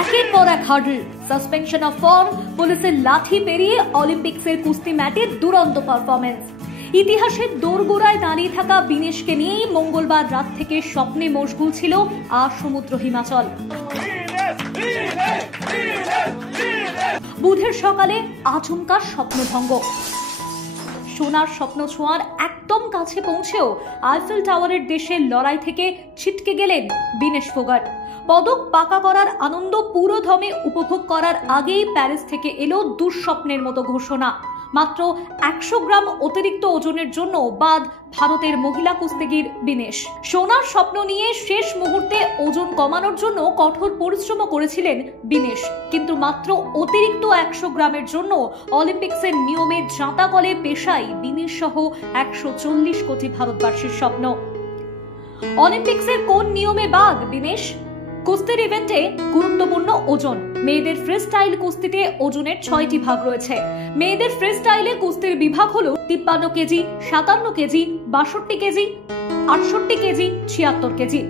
একের পর এক হার্ডল, সাসপেনশন অফ ফর্ম, পুলিশের লাঠি পেরিয়ে অলিম্পিক্সের কুস্তি ম্যাটের দুরন্ত পারফরমেন্স। ইতিহাসের দোরগোড়ায় দাঁড়িয়ে থাকা বিনেশকে নিয়েই মঙ্গলবার রাত থেকে স্বপ্নে মশগুল ছিল সমুদ্র হিমাচল। বুধের সকালে আচমকা স্বপ্নভঙ্গ। সোনার স্বপ্ন ছোঁয়ার একদম কাছে পৌঁছেও আইফেল টাওয়ারের দেশের লড়াই থেকে ছিটকে গেলেন বিনেশ ফোগাট। পদক পাকা করার আনন্দ পুরোদমে উপভোগ করার আগেই প্যারিস থেকে এলো দুঃস্বপ্নের মতো ঘোষণা। মাত্র 100 গ্রাম অতিরিক্ত ওজনের জন্য বাদ ভারতের মহিলা কুস্তিগির বিনেশ। সোনার স্বপ্ন নিয়ে শেষ মুহূর্তে ওজন কমানোর জন্য কঠোর পরিশ্রম করেছিলেন বিনেশ, কিন্তু মাত্র অতিরিক্ত 100 গ্রামের জন্য অলিম্পিক্সের নিয়মে জাঁতা কলে পেশাই বিনেশ সহ 140 কোটি ভারতবাসীর স্বপ্ন। অলিম্পিক্সের কোন নিয়মে বাদ বিনেশ? কুস্তির ইভেন্টে গুরুত্বপূর্ণ ওজন। মেয়েদের ফ্রি স্টাইল কুস্তিতে ওজনের 6টি ভাগ রয়েছে। মেয়েদের ফ্রি স্টাইলে কুস্তির বিভাগ হলো 53 KG, 57 KG, 62 KG, 68 KG, 76 KG.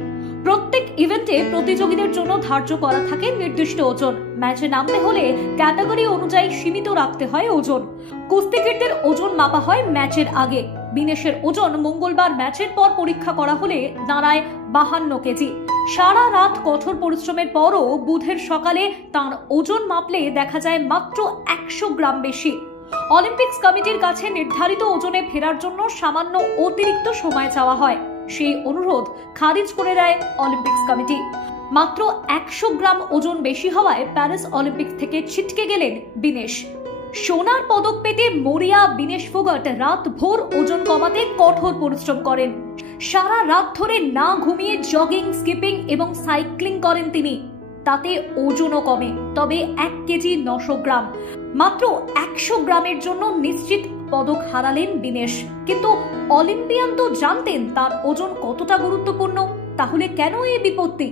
প্রত্যেক ইভেন্টে প্রতিযোগীদের জন্য ধার্য করা থাকে নির্দিষ্ট ওজন। ম্যাচে নামতে হলে ক্যাটাগরি অনুযায়ী সীমিত রাখতে হয় ওজন। কুস্তিগিরদের ওজন মাপা হয় ম্যাচের আগে। বিনেশের ওজন মঙ্গলবার ম্যাচের পর পরীক্ষা করা হলে দাঁড়ায় 52 কেজি। সারা রাত কঠোর পরিশ্রমের পরও বুধের সকালে তার ওজন মাপলে দেখা যায় মাত্র 100 গ্রাম বেশি। অলিম্পিক্স কমিটির কাছে নির্ধারিত ওজনে ফেরার জন্য সামান্য অতিরিক্ত সময় চাওয়া হয়। সেই অনুরোধ খারিজ করে দেয় অলিম্পিক্স কমিটি। মাত্র 100 গ্রাম ওজন বেশি হওয়ায় প্যারিস অলিম্পিক্স থেকে ছিটকে গেলেন বিনেশ। সোনার পদক পেতে মরিয়া বিনেশ ফোগাট রাত ভোর ওজন কমাতে কঠোর পরিশ্রম করেন। সারা রাত ধরে না ঘুমিয়ে জগিং, স্কিপিং এবং সাইক্লিং করেন তিনি। তাতে ওজনও কমে, তবে 1 কেজি 900 গ্রাম। মাত্র 100 গ্রামের জন্য নিশ্চিত পদক হারালেন বিনেশ। কিন্তু অলিম্পিয়ান তো জানতেন তার ওজন কতটা গুরুত্বপূর্ণ। তাহলে কেন এই বিপত্তি?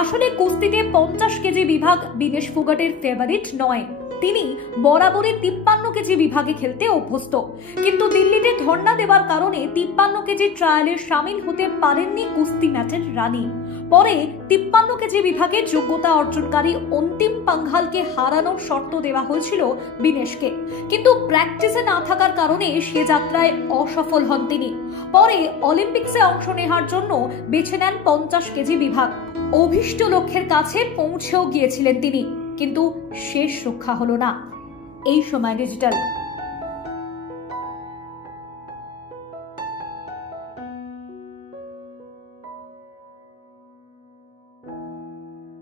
আসলে কুস্তিতে 50 কেজি বিভাগ বিনেশ ফোগাটের ফেভারিট নয়। তিনি বরাবরই 53 কেজি বিভাগে খেলতে অভ্যস্ত, কিন্তু দিল্লিতে ধর্ণা দেওয়ার কারণে 53 কেজি ট্রায়ালে সামিল হতে পারেননি কুস্তি ম্যাচের রানী। পরে 53 কেজি বিভাগে যোগ্যতা অর্জনকারী অন্তিম পাঙ্ঘালকে হারানোর শর্ত দেওয়া হয়েছিল বিনেশকে, কিন্তু প্র্যাকটিসে না থাকার কারণে সে যাত্রায় অসফল হন তিনি। পরে অলিম্পিক্সে অংশ নেওয়ার জন্য বেছে নেন 50 কেজি বিভাগ। অভীষ্ট লক্ষ্যের কাছে পৌঁছেও গিয়েছিলেন তিনি, কিন্তু শেষ রক্ষা হলো না। এই সময় ডিজিটাল।